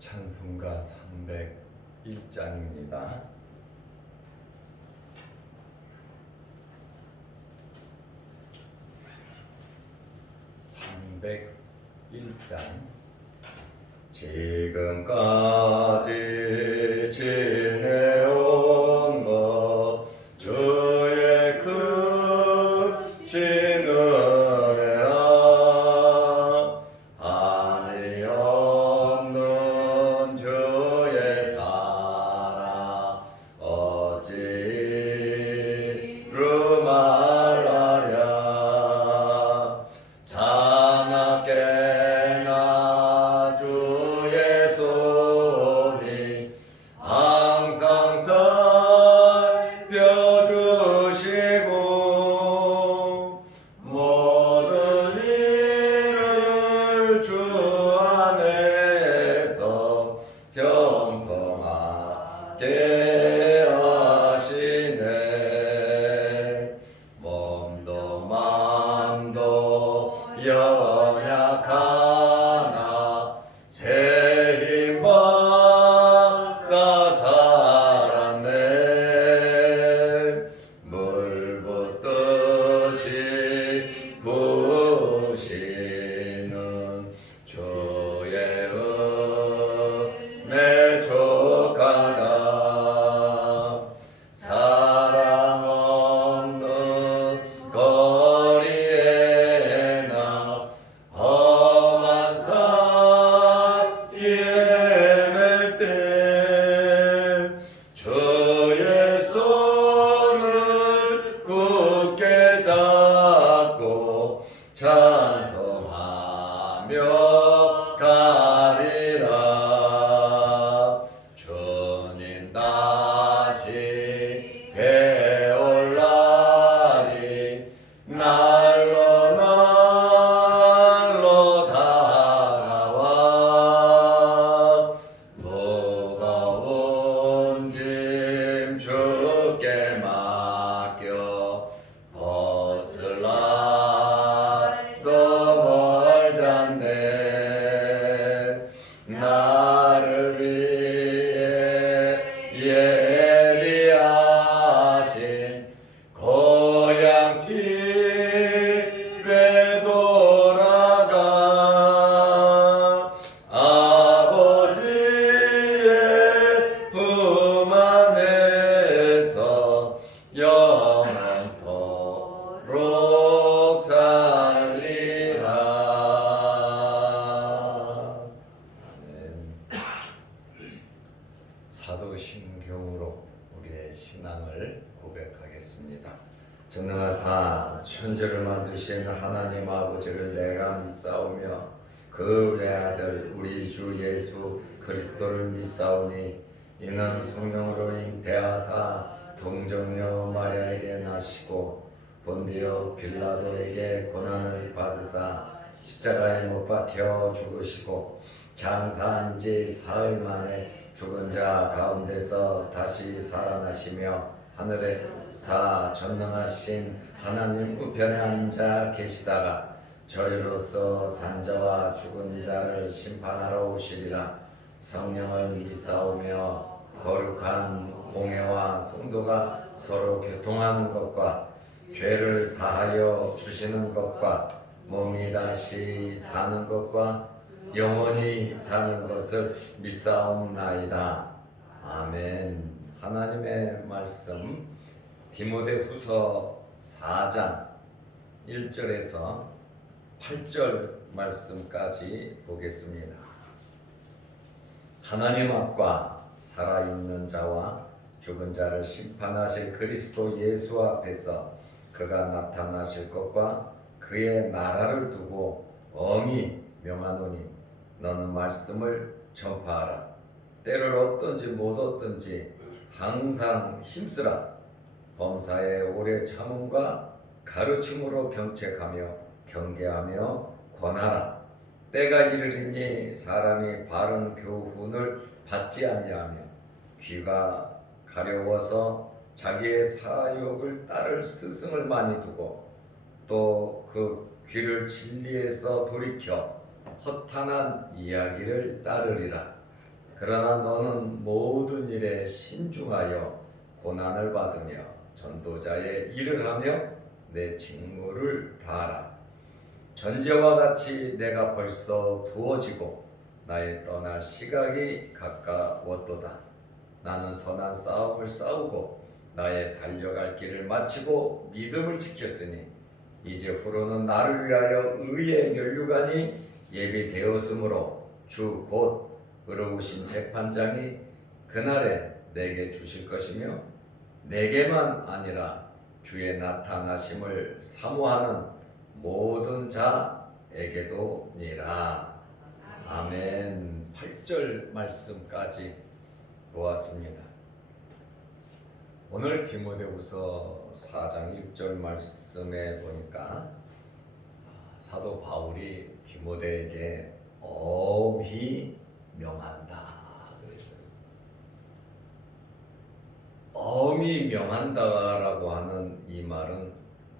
찬송가 301장입니다. 지금까지 지내온 것 주의 크신 은혜라 한이 없는 주의 사랑 어찌로 말하랴 자나깨나 주의 손이 항상 살펴주시고 모든 일을 주 안에서 형통하게 하시네. 몸도 맘도 연약하나 새 힘 받아 살았네. 물 붓듯이 부으시는 주의 은혜 족하다. 사랑 없는 거리에나 험한 산길 헤맬 때 주의 손을 굳게 잡고 찬송하며 가리라. 주님 다시 배올 날이 날로 날로 다가와 무거운 짐 주께 맡겨 벗을 날도 멀잖네. 나를 위해 예비하신 고향 집에 돌아가 아버지의 품 안에서 영원토록 살리라. 아멘. 사도신경으로 우리의 신앙을 고백하겠습니다. 전능하사 천지를 만드신 하나님 아버지를 내가 믿사오며 그 외아들 우리 주 예수 그리스도를 믿사오니 이는 성령으로 잉태하사 동정녀 마리아에게 나시고 본디오 빌라도에게 고난을 받으사 십자가에 못 박혀 죽으시고 장사한 지 사흘 만에 죽은 자 가운데서 다시 살아나시며 하늘에 사 전능하신 하나님 우편에 앉아 계시다가 저리로서 산자와 죽은 자를 심판하러 오시리라. 성령을 믿사오며 거룩한 공회와 성도가 서로 교통하는 것과 죄를 사하여 주시는 것과 몸이 다시 사는 것과 영원히 사는 것을 믿사옵나이다. 아멘. 하나님의 말씀 디모데후서 4장 1절에서 8절 말씀까지 보겠습니다. 하나님 앞과 살아있는 자와 죽은 자를 심판하실 그리스도 예수 앞에서 그가 나타나실 것과 그의 나라를 두고 엄히 명하노니 너는 말씀을 전파하라. 때를 얻든지 못 얻든지 항상 힘쓰라. 범사에 오래 참음과 가르침으로 경책하며 경계하며 권하라. 때가 이르리니 사람이 바른 교훈을 받지 아니하며 귀가 가려워서 자기의 사욕을 따를 스승을 많이 두고 또 그 귀를 진리에서 돌이켜 허탄한 이야기를 따르리라. 그러나 너는 모든 일에 신중하여 고난을 받으며 전도자의 일을 하며 내 직무를 다하라. 전제와 같이 내가 벌써 부어지고 나의 떠날 시각이 가까웠도다. 나는 선한 싸움을 싸우고 나의 달려갈 길을 마치고 믿음을 지켰으니 이제 후로는 나를 위하여 의의 면류관이 예비되었으므로 주 곧 의로우신 재판장이 그날에 내게 주실 것이며 내게만 아니라 주의 나타나심을 사모하는 모든 자에게도니라. 아멘. 8절 말씀까지 보았습니다. 오늘 디모데후서 4장 1절 말씀에 보니까 사도 바울이 디모데에게 엄히 명한다 그랬어요. 엄히 명한다라고 하는 이 말은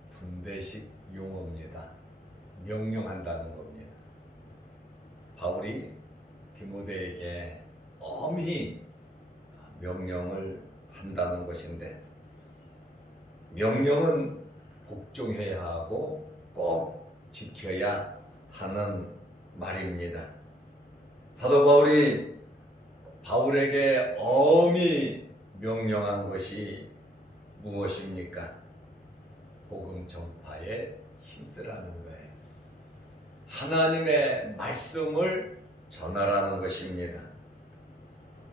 군대식 용어입니다. 명령한다는 겁니다. 바울이 디모데에게 엄히 명령을 한다는 것인데, 명령은 복종해야 하고 꼭 지켜야 하는 말입니다. 사도 바울에게 엄히 명령한 것이 무엇입니까? 복음 전파에 힘쓰라는 거예요. 하나님의 말씀을 전하라는 것입니다.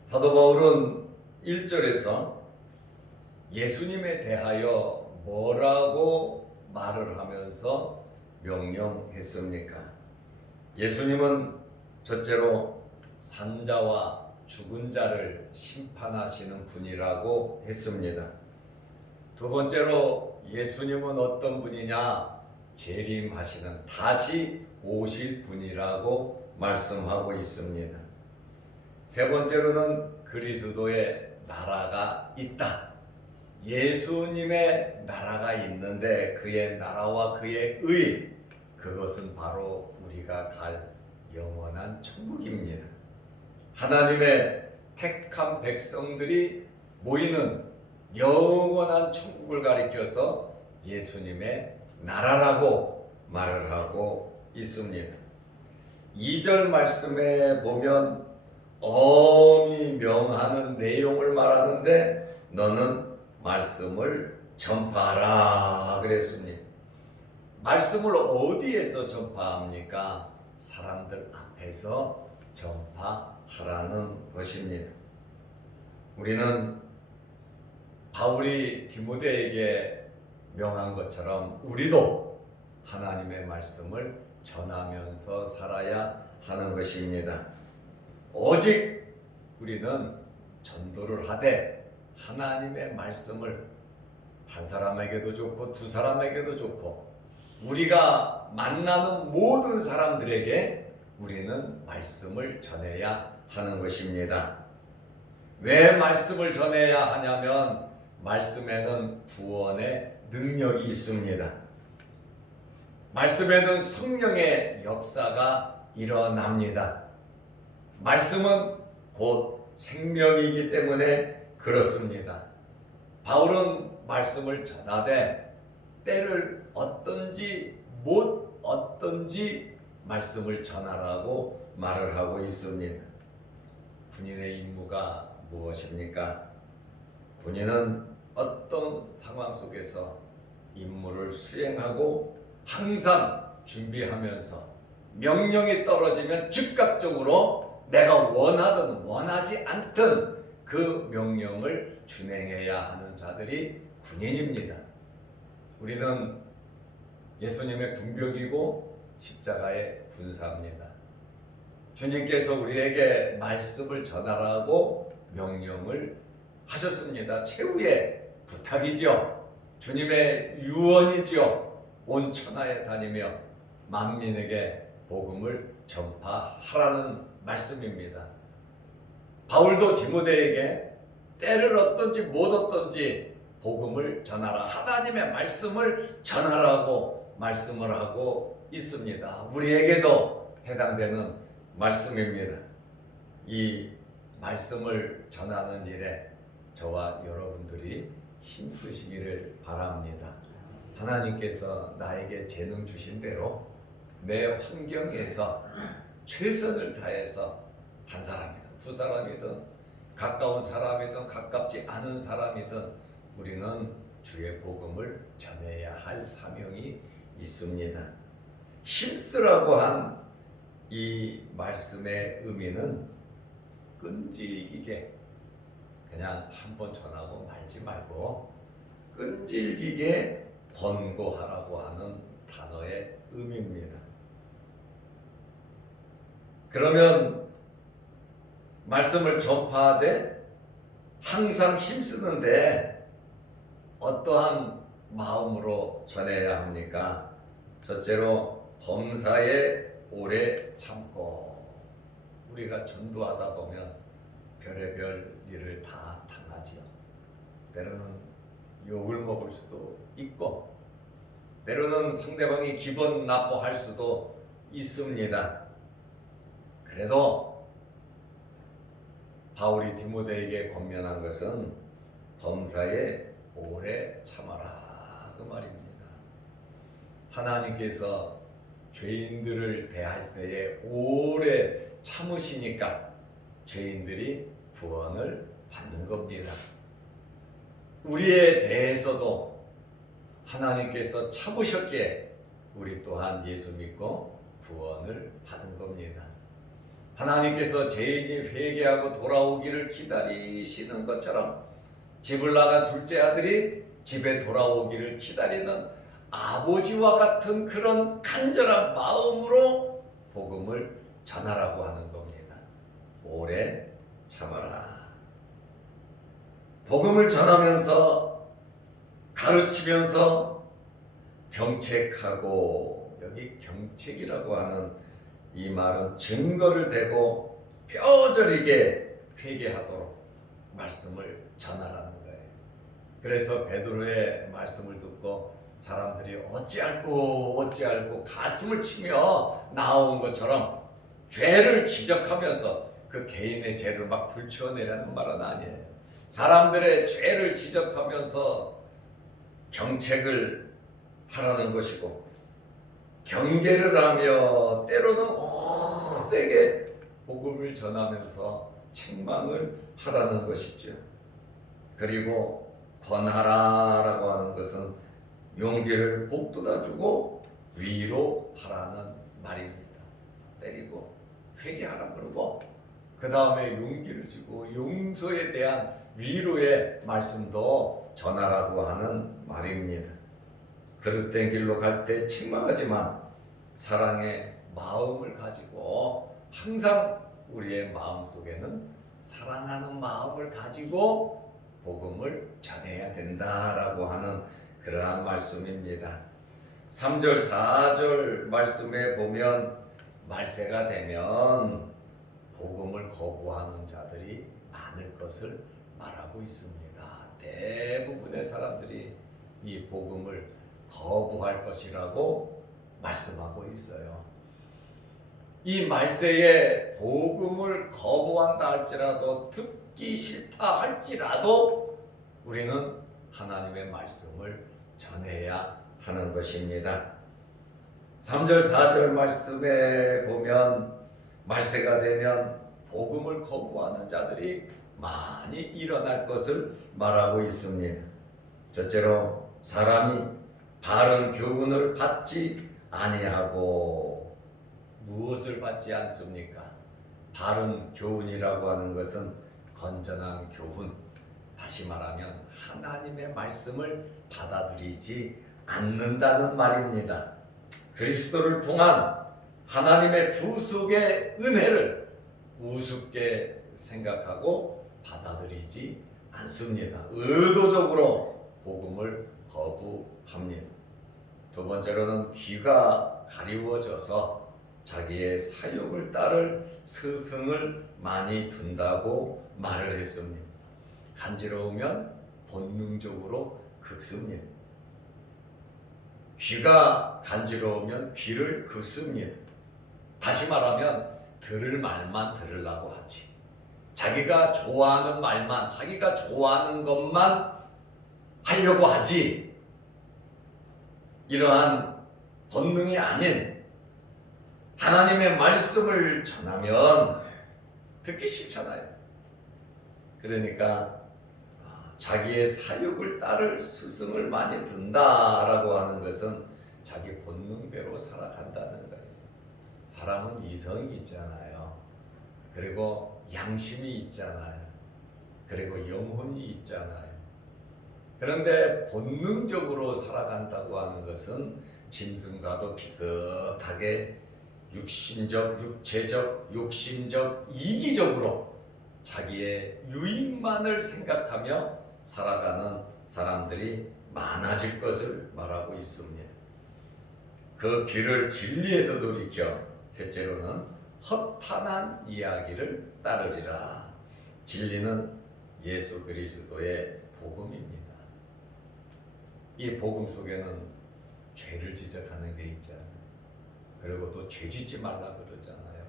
사도 바울은 1절에서 예수님에 대하여 뭐라고 말을 하면서 명령했습니까? 예수님은 첫째로 산자와 죽은 자를 심판하시는 분이라고 했습니다. 두 번째로 예수님은 어떤 분이냐? 재림하시는 다시 오실 분이라고 말씀하고 있습니다. 세 번째로는 그리스도의 나라가 있다. 예수님의 나라가 있는데 그의 나라와 그의 의, 그것은 바로 우리가 갈 영원한 천국입니다. 하나님의 택한 백성들이 모이는 영원한 천국을 가리켜서 예수님의 나라라고 말을 하고 있습니다. 2절 말씀에 보면 엄히 명하는 내용을 말하는데 너는 말씀을 전파하라 그랬습니다. 말씀을 어디에서 전파합니까? 사람들 앞에서 전파하라는 것입니다. 우리는 바울이 디모데에게 명한 것처럼 우리도 하나님의 말씀을 전하면서 살아야 하는 것입니다. 오직 우리는 전도를 하되 하나님의 말씀을 한 사람에게도 좋고 두 사람에게도 좋고 우리가 만나는 모든 사람들에게 우리는 말씀을 전해야 하는 것입니다. 왜 말씀을 전해야 하냐면 말씀에는 구원의 능력이 있습니다. 말씀에는 성령의 역사가 일어납니다. 말씀은 곧 생명이기 때문에 그렇습니다. 바울은 말씀을 전하되 때를 얻든지 못 얻든지 말씀을 전하라고 말을 하고 있습니다. 군인의 임무가 무엇입니까? 군인은 어떤 상황 속에서 임무를 수행하고 항상 준비하면서 명령이 떨어지면 즉각적으로 내가 원하든 원하지 않든 그 명령을 준행해야 하는 자들이 군인입니다. 우리는 예수님의 군병이고 십자가의 군사입니다. 주님께서 우리에게 말씀을 전하라고 명령을 하셨습니다. 최후의 부탁이죠. 주님의 유언이죠. 온 천하에 다니며 만민에게 복음을 전파하라는 말씀입니다. 바울도 디모데에게 때를 얻든지 못 얻든지 복음을 전하라, 하나님의 말씀을 전하라고 말씀을 하고 있습니다. 우리에게도 해당되는 말씀입니다. 이 말씀을 전하는 일에 저와 여러분들이 힘쓰시기를 바랍니다. 하나님께서 나에게 재능 주신 대로 내 환경에서 최선을 다해서 한 사람이든 두 사람이든 가까운 사람이든 가깝지 않은 사람이든 우리는 주의 복음을 전해야 할 사명이 있습니다. 힘쓰라고 한 이 말씀의 의미는 끈질기게 그냥 한번 전하고 말지 말고 끈질기게 권고하라고 하는 단어의 의미입니다. 그러면 말씀을 전파하되 항상 힘쓰는데 어떠한 마음으로 전해야 합니까? 첫째로 범사에 오래 참고. 우리가 전도하다 보면 별의별 일을 다 당하지요. 때로는 욕을 먹을 수도 있고 때로는 상대방이 기분 나빠할 수도 있습니다. 그래도 바울이 디모데에게 권면한 것은 범사에 오래 참아라 그 말입니다. 하나님께서 죄인들을 대할 때에 오래 참으시니까 죄인들이 구원을 받는 겁니다. 우리에 대해서도 하나님께서 참으셨기에 우리 또한 예수 믿고 구원을 받은 겁니다. 하나님께서 죄인이 회개하고 돌아오기를 기다리시는 것처럼 집을 나간 둘째 아들이 집에 돌아오기를 기다리는 아버지와 같은 그런 간절한 마음으로 복음을 전하라고 하는 겁니다. 오래 참아라. 복음을 전하면서 가르치면서 경책하고, 여기 경책이라고 하는 이 말은 증거를 대고 뼈저리게 회개하도록 말씀을 전하라는 거예요. 그래서 베드로의 말씀을 듣고 사람들이 어찌할꼬 가슴을 치며 나온 것처럼 죄를 지적하면서 그 개인의 죄를 막 들추어내라는 말은 아니에요. 사람들의 죄를 지적하면서 경책을 하라는 것이고 경계를 하며 때로는 헛되게 복음을 전하면서 책망을 하라는 것이죠. 그리고 권하라라고 하는 것은 용기를 북돋아주고 위로하라는 말입니다. 때리고 회개하라 그러고 그 다음에 용기를 주고 용서에 대한 위로의 말씀도 전하라고 하는 말입니다. 그릇된 길로 갈 때 책망하지만 사랑의 마음을 가지고 항상 우리의 마음속에는 사랑하는 마음을 가지고 복음을 전해야 된다라고 하는 그러한 말씀입니다. 3절 4절 말씀에 보면 말세가 되면 복음을 거부하는 자들이 많을 것을 말하고 있습니다. 대부분의 사람들이 이 복음을 거부할 것이라고 말씀하고 있어요. 이 말세에 복음을 거부한다 할지라도 듣기 싫다 할지라도 우리는 하나님의 말씀을 전해야 하는 것입니다. 3절 4절 말씀에 보면 말세가 되면 복음을 거부하는 자들이 많이 일어날 것을 말하고 있습니다. 첫째로 사람이 바른 교훈을 받지 아니하고. 무엇을 받지 않습니까? 바른 교훈이라고 하는 것은 건전한 교훈, 다시 말하면 하나님의 말씀을 받아들이지 않는다는 말입니다. 그리스도를 통한 하나님의 구속의 은혜를 우습게 생각하고 받아들이지 않습니다. 의도적으로 복음을 거부합니다. 두 번째로는 귀가 가리워져서 자기의 사욕을 따를 스승을 많이 둔다고 말을 했습니다. 간지러우면 본능적으로 긁습니다. 귀가 간지러우면 귀를 긁습니다. 다시 말하면 들을 말만 들으려고 하지 자기가 좋아하는 말만, 자기가 좋아하는 것만 하려고 하지, 이러한 본능이 아닌 하나님의 말씀을 전하면 듣기 싫잖아요. 그러니까 자기의 사욕을 따를 스승을 많이 둔다라고 하는 것은 자기 본능대로 살아간다는 거예요. 사람은 이성이 있잖아요. 그리고 양심이 있잖아요. 그리고 영혼이 있잖아요. 그런데 본능적으로 살아간다고 하는 것은 짐승과도 비슷하게 육신적, 육체적, 욕심적, 이기적으로 자기의 유익만을 생각하며 살아가는 사람들이 많아질 것을 말하고 있습니다. 그 귀를 진리에서 돌이켜 셋째로는 허탄한 이야기를 따르리라. 진리는 예수 그리스도의 복음입니다. 이 복음 속에는 죄를 지적하는 게 있잖아요. 그리고 또 죄 짓지 말라 그러잖아요.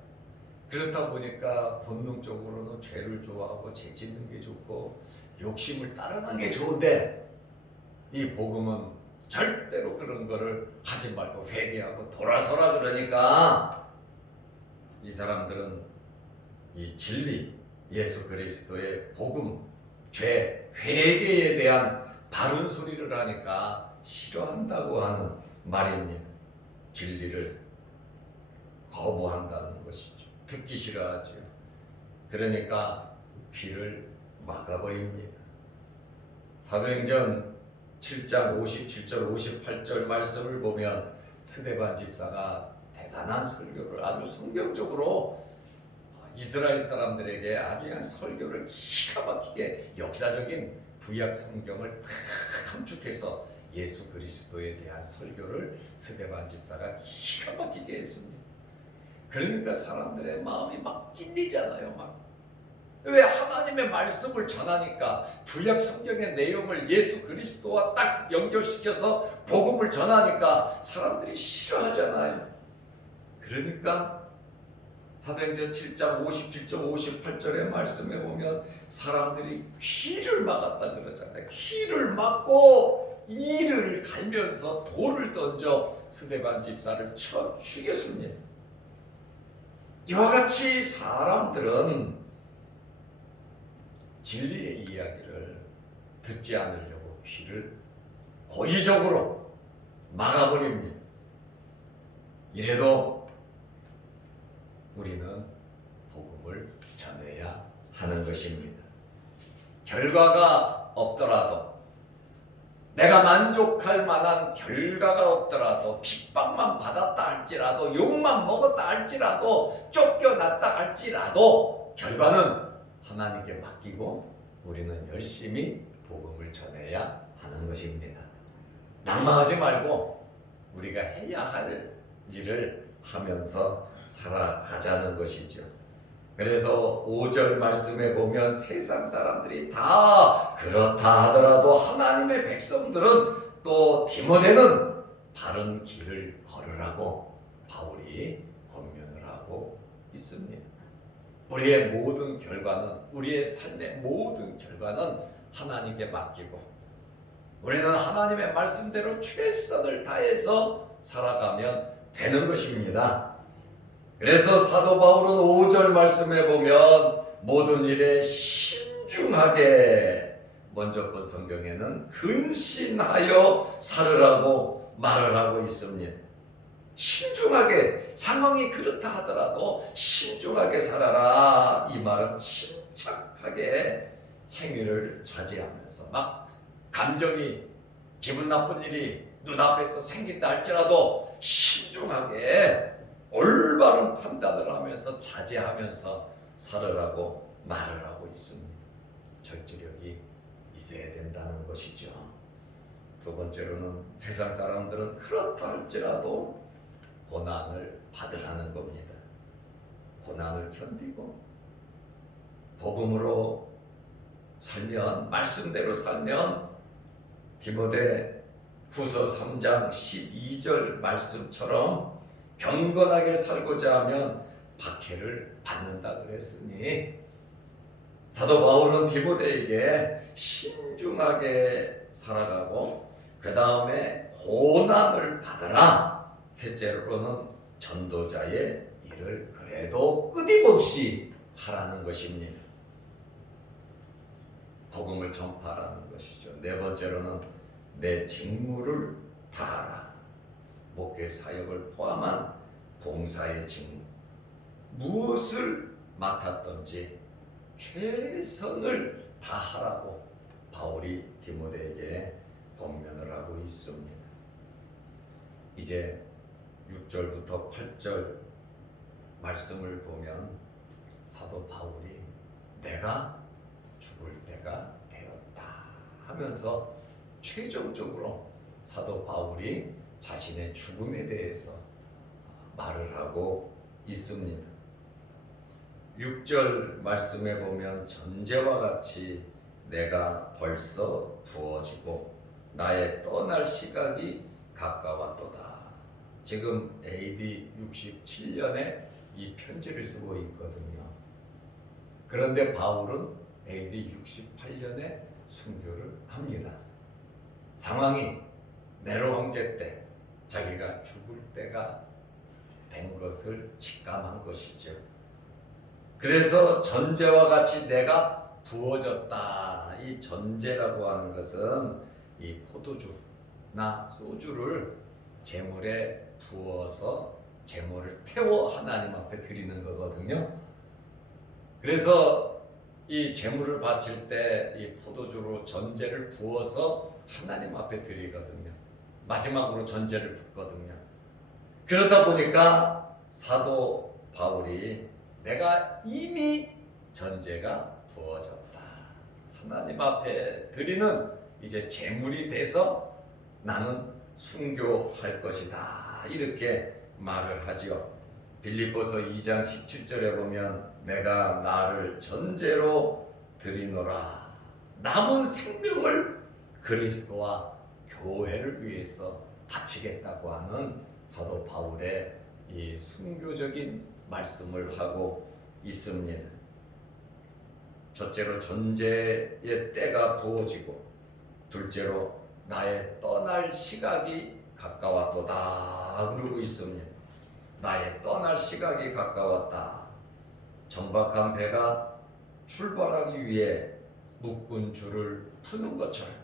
그렇다 보니까 본능적으로는 죄를 좋아하고 죄 짓는 게 좋고 욕심을 따르는 게 좋은데, 이 복음은 절대로 그런 거를 하지 말고 회개하고 돌아서라 그러니까 이 사람들은 이 진리, 예수 그리스도의 복음, 죄, 회개에 대한 바른 소리를 하니까 싫어한다고 하는 말입니다. 진리를 거부한다는 것이죠. 듣기 싫어하죠. 그러니까 귀를 막아버립니다. 사도행전 7장 57절 58절 말씀을 보면 스데반 집사가 대단한 설교를 아주 성경적으로 이스라엘 사람들에게 아주 그냥 설교를 기가 막히게 역사적인 구약 성경을 다 함축해서 예수 그리스도에 대한 설교를 스데반 집사가 기가 막히게 했습니다. 그러니까 사람들의 마음이 막 찔리잖아요. 왜 하나님의 말씀을 전하니까 구약 성경의 내용을 예수 그리스도와 딱 연결시켜서 복음을 전하니까 사람들이 싫어하잖아요. 그러니까 사도행전 7장 57절 58절의 말씀에 보면 사람들이 귀를 막았다 그러잖아요. 귀를 막고 이를 갈면서 돌을 던져 스데반 집사를 쳐 죽였습니다. 이와 같이 사람들은 진리의 이야기를 듣지 않으려고 귀를 고의적으로 막아버립니다. 이래도 우리는 복음을 전해야 하는 것입니다. 결과가 없더라도, 내가 만족할 만한 결과가 없더라도, 핍박만 받았다 할지라도, 욕만 먹었다 할지라도, 쫓겨났다 할지라도 결과는 하나님께 맡기고 우리는 열심히 복음을 전해야 하는 것입니다. 낙망하지 말고 우리가 해야 할 일을 하면서 살아가자는 것이죠. 그래서 5절 말씀에 보면 세상 사람들이 다 그렇다 하더라도 하나님의 백성들은, 또 디모데는 바른 길을 걸으라고 바울이 권면을 하고 있습니다. 우리의 모든 결과는, 우리의 삶의 모든 결과는 하나님께 맡기고 우리는 하나님의 말씀대로 최선을 다해서 살아가면 되는 것입니다. 그래서 사도 바울은 5절 말씀에 보면 모든 일에 신중하게, 먼저 본 성경에는 근신하여 살으라고 말을 하고 있습니다. 신중하게, 상황이 그렇다 하더라도 신중하게 살아라. 이 말은 침착하게 행위를 자제하면서, 막 감정이, 기분 나쁜 일이 눈앞에서 생긴다 할지라도 신중하게 올바른 판단을 하면서 자제하면서 살으라고 말을 하고 있습니다. 절제력이 있어야 된다는 것이죠. 두 번째로는 세상 사람들은 그렇다 할지라도 고난을 받으라는 겁니다. 고난을 견디고 복음으로 살면, 말씀대로 살면 디모데 후서 3장 12절 말씀처럼 경건하게 살고자 하면 박해를 받는다 그랬으니 사도 바울은 디모데에게 신중하게 살아가고 그 다음에 고난을 받아라. 셋째로는 전도자의 일을 그래도 끊임없이 하라는 것입니다. 복음을 전파하라는 것이죠. 네 번째로는 내 직무를 다하라. 목회 사역을 포함한 봉사의 직무, 무엇을 맡았던지 최선을 다하라고 바울이 디모데에게 권면을 하고 있습니다. 이제 6절부터 8절 말씀을 보면 사도 바울이 내가 죽을 때가 되었다 하면서 최종적으로 사도 바울이 자신의 죽음에 대해서 말을 하고 있습니다. 6절 말씀에 보면 전제와 같이 내가 벌써 부어지고 나의 떠날 시각이 가까웠도다. 지금 AD 67년에 이 편지를 쓰고 있거든요. 그런데 바울은 AD 68년에 순교를 합니다. 상황이 네로 황제 때 자기가 죽을 때가 된 것을 직감한 것이죠. 그래서 전제와 같이 내가 부어졌다. 이 전제라고 하는 것은 이 포도주나 소주를 제물에 부어서 제물을 태워 하나님 앞에 드리는 거거든요. 그래서 이 제물을 바칠 때 이 포도주로 전제를 부어서 하나님 앞에 드리거든요. 마지막으로 전제를 붓거든요. 그러다 보니까 사도 바울이 내가 이미 전제가 부어졌다. 하나님 앞에 드리는 이제 제물이 돼서 나는 순교할 것이다. 이렇게 말을 하지요. 빌립보서 2장 17절에 보면 내가 나를 전제로 드리노라. 남은 생명을 그리스도와 교회를 위해서 바치겠다고 하는 사도 바울의 이 순교적인 말씀을 하고 있습니다. 첫째로 전제의 때가 부어지고, 둘째로 나의 떠날 시각이 가까웠도다 그러고 있습니다. 나의 떠날 시각이 가까웠다. 정박한 배가 출발하기 위해 묶은 줄을 푸는 것처럼,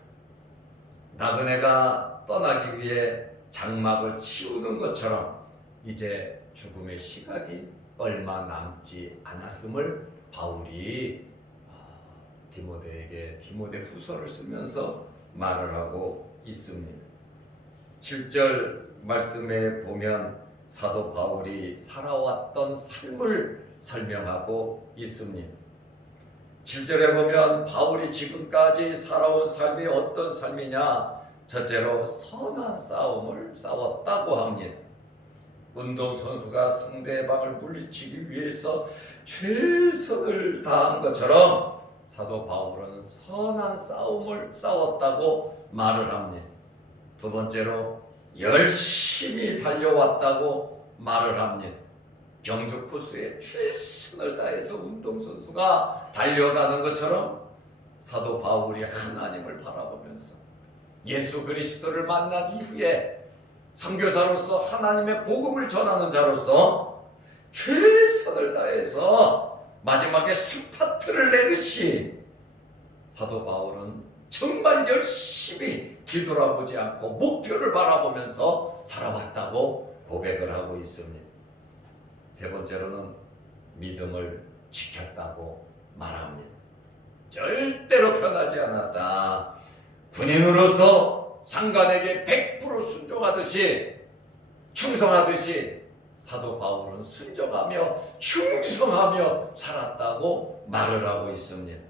나그네가 떠나기 위해 장막을 치우는 것처럼 이제 죽음의 시각이 얼마 남지 않았음을 바울이 디모데에게 디모데 후서를 쓰면서 말을 하고 있습니다. 7절 말씀에 보면 사도 바울이 살아왔던 삶을 설명하고 있습니다. 7절에 보면 바울이 지금까지 살아온 삶이 어떤 삶이냐? 첫째로 선한 싸움을 싸웠다고 합니다. 운동선수가 상대방을 물리치기 위해서 최선을 다한 것처럼 사도 바울은 선한 싸움을 싸웠다고 말을 합니다. 두 번째로 열심히 달려왔다고 말을 합니다. 경주 코스에 최선을 다해서 운동선수가 달려가는 것처럼 사도 바울이 하나님을 바라보면서 예수 그리스도를 만난 이후에 선교사로서 하나님의 복음을 전하는 자로서 최선을 다해서 마지막에 스파트를 내듯이 사도 바울은 정말 열심히 뒤돌아보지 않고 목표를 바라보면서 살아왔다고 고백을 하고 있습니다. 세 번째로는 믿음을 지켰다고 말합니다. 절대로 변하지 않았다. 군인으로서 상관에게 100% 순종하듯이 충성하듯이 사도 바울은 순종하며 충성하며 살았다고 말을 하고 있습니다.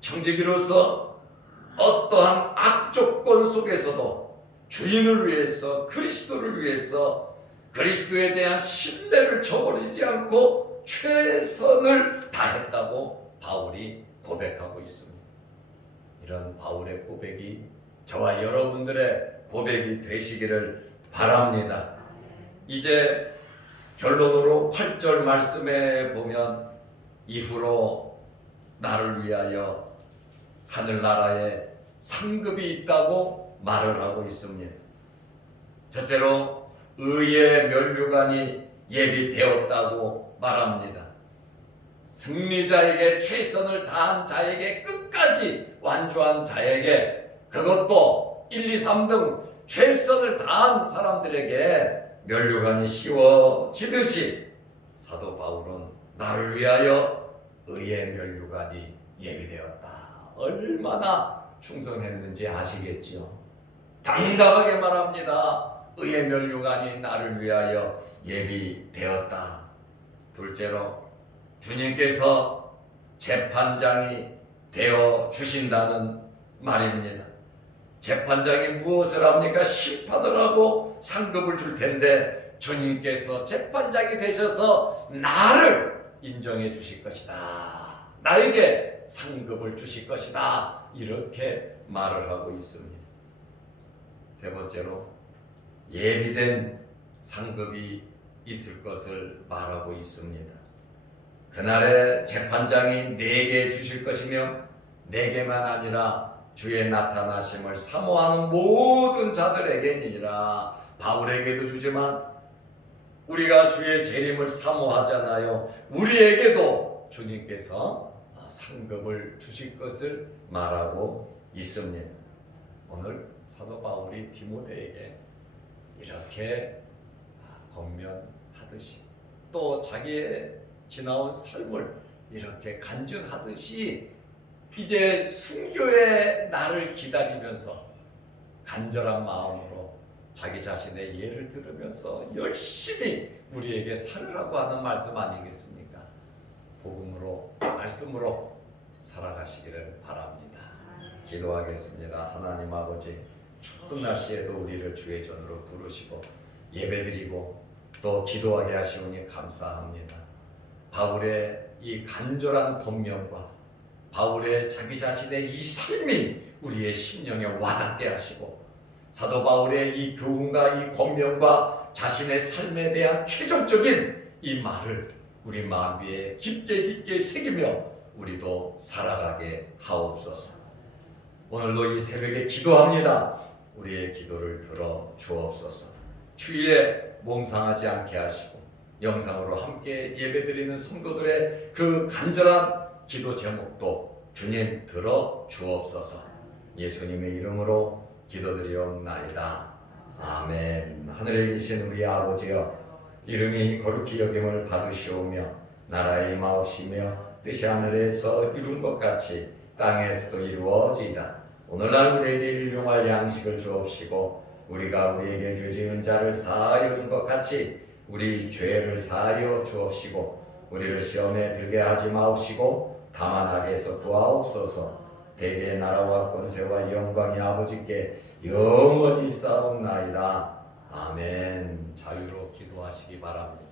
청지기로서 어떠한 악조건 속에서도 주인을 위해서 그리스도를 위해서 그리스도에 대한 신뢰를 저버리지 않고 최선을 다했다고 바울이 고백하고 있습니다. 이런 바울의 고백이 저와 여러분들의 고백이 되시기를 바랍니다. 이제 결론으로 8절 말씀에 보면 이후로 나를 위하여 하늘나라에 상급이 있다고 말을 하고 있습니다. 첫째로 의의 면류관이 예비되었다고 말합니다. 승리자에게, 최선을 다한 자에게, 끝까지 완주한 자에게, 그것도 1, 2, 3등 최선을 다한 사람들에게 면류관이 씌워지듯이 사도 바울은 나를 위하여 의의 면류관이 예비되었다. 얼마나 충성했는지 아시겠지요? 당당하게 말합니다. 의의 면류관이 나를 위하여 예비되었다. 둘째로 주님께서 재판장이 되어 주신다는 말입니다. 재판장이 무엇을 합니까? 심판을 하고 상급을 줄 텐데 주님께서 재판장이 되셔서 나를 인정해 주실 것이다. 나에게 상급을 주실 것이다. 이렇게 말을 하고 있습니다. 세 번째로 예비된 상급이 있을 것을 말하고 있습니다. 그날에 재판장이 내게 주실 것이며 내게만 아니라 주의 나타나심을 사모하는 모든 자들에게니라. 바울에게도 주지만 우리가 주의 재림을 사모하잖아요. 우리에게도 주님께서 상급을 주실 것을 말하고 있습니다. 오늘 사도 바울이 디모데에게 이렇게 권면하듯이 또 자기의 지나온 삶을 이렇게 간증하듯이 이제 순교의 날을 기다리면서 간절한 마음으로 자기 자신의 예를 들으면서 열심히 우리에게 살으라고 하는 말씀 아니겠습니까? 복음으로, 말씀으로 살아가시기를 바랍니다. 기도하겠습니다. 하나님 아버지, 추운 날씨에도 우리를 주의 전으로 부르시고 예배드리고 또 기도하게 하시오니 감사합니다. 바울의 이 간절한 권면과 바울의 자기 자신의 이 삶이 우리의 심령에 와닿게 하시고 사도 바울의 이 교훈과 이 권면과 자신의 삶에 대한 최종적인 이 말을 우리 마음 위에 깊게 새기며 우리도 살아가게 하옵소서. 오늘도 이 새벽에 기도합니다. 우리의 기도를 들어 주옵소서. 주위에 몸 상하지 않게 하시고 영상으로 함께 예배드리는 성도들의 그 간절한 기도 제목도 주님 들어 주옵소서. 예수님의 이름으로 기도드리옵나이다. 아멘. 하늘에 계신 우리 아버지여, 이름이 거룩히 여김을 받으시오며 나라의 임하옵시며 뜻이 하늘에서 이룬 것 같이 땅에서도 이루어지이다. 오늘날 우리에게 일용할 양식을 주옵시고 우리가 우리에게 죄 지은 자를 사하여 준 것 같이 우리 죄를 사하여 주옵시고 우리를 시험에 들게 하지 마옵시고 다만 악에서 구하옵소서. 대개의 나라와 권세와 영광이 아버지께 영원히 쌓옵나이다. 아멘. 자유로 기도하시기 바랍니다.